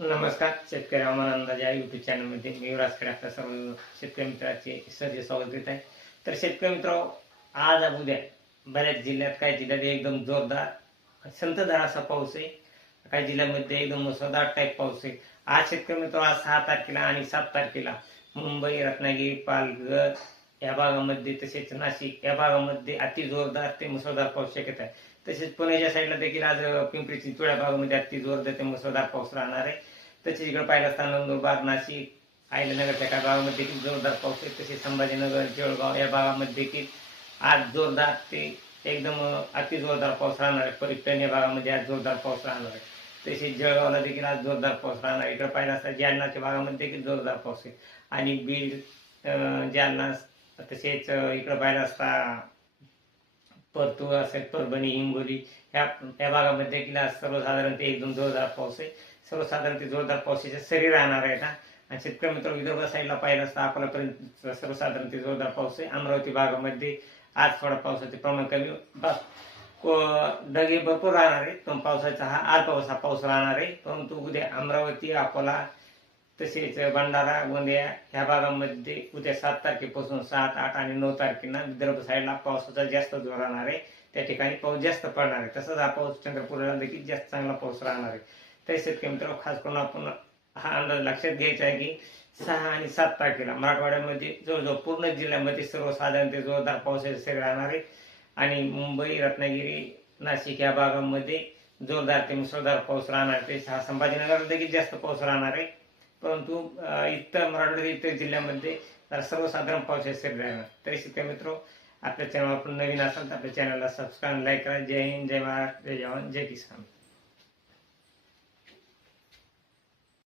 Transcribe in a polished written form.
नमस्कार. शेतकरी हवामान अंदाज या यूट्यूब चॅनलमध्ये मी युवराज खेडे आपल्या सर्व शेतकरी मित्राचे सहर्ष स्वागत करीत आहे. तर शेतकरी मित्र, आज उद्या बऱ्याच जिल्ह्यात, काही जिल्ह्यात एकदम जोरदार संततधार असा पाऊस आहे. काही जिल्ह्यामध्ये एकदम मुसळधार टाईप पाऊस आहे. आज शेतकरी मित्र, आज 6 तारखेला आणि 7 तारखेला मुंबई, रत्नागिरी, पालघर या भागामध्ये, तसेच नाशिक या भागामध्ये अति जोरदार ते मुसळधार पाऊस शक्यता आहे. तसेच पुण्याच्या साईडला देखील आज पिंपरी चिंचवड भागामध्ये अति जोरदार ते मुसळधार पाऊस राहणार आहे. तसेच इकडे पाहिलं असता नंदुरबार, नाशिक, अहिल्यानगरच्या काही भागामध्ये देखील जोरदार पाऊस आहे. तसेच संभाजीनगर, जळगाव या भागामध्ये देखील आज जोरदार ते एकदम अति जोरदार पाऊस राहणार आहे. पर्यटन या भागामध्ये आज जोरदार पाऊस राहणार आहे. तसेच जळगावला देखील आज जोरदार पाऊस राहणार आहे. इकडे पाहिलं असता जालनाच्या भागामध्ये देखील जोरदार पाऊस आहे. आणि बीड, जालना, तसेच इकडे पाहिलं असता परतूर असेल, परभणी, हिंगोली ह्या या भागामध्ये देखील आज सर्वसाधारण ते एकदम जोरदार पाऊस आहे. सर्वसाधारण ते जोरदार पावसाच्या सरी राहणार आहेत. आणि शेतकरी मित्र, विदर्भ साईडला पाहिलं असता अकोलापर्यंत सर्वसाधारण ते जोरदार पाऊस आहे. अमरावती भागामध्ये आज थोडा पावसाचे प्रमाण कमी, ढगे भरपूर राहणार आहे. पण पावसाचा हा अल्प पाऊस राहणार आहे. परंतु उद्या अमरावती, अकोला, तसेच भंडारा, गोंदिया ह्या भागामध्ये उद्या 7 तारखेपासून 7, 8 आणि 9 तारखेला विदर्भ साईडला पावसाचा जास्त जोर राहणार आहे. त्या ठिकाणी पाऊस जास्त पडणार आहे. तसंच हा पाऊस चंद्रपूरला देखील जास्त चांगला पाऊस राहणार आहे. तर शेतकरी मित्रांनो, खास करून आपण हा अंदाज लक्षात घ्यायचा आहे की 6 आणि 7 तारखेला मराठवाड्यामध्ये जवळजवळ पूर्ण जिल्ह्यामध्ये सर्वसाधारण ते जोरदार पावसाचे सरी राहणार आहे. आणि मुंबई, रत्नागिरी, नाशिक या भागामध्ये जोरदार ते मुसळधार पाऊस राहणार आहे. ते संभाजीनगरला देखील जास्त पाऊस राहणार आहे. परंतु इतर मराठवाड्यातील इतर जिल्ह्यामध्ये सर्वसाधारण पावसाचे सरी राहणार. तरी शेतकरी मित्र, आपल्या चॅनल आपण नवीन असाल तर आपल्या चॅनलला सबस्क्राईब, लाईक करा. जय हिंद, जय महाराष्ट्र, जय जवान, जय किसान.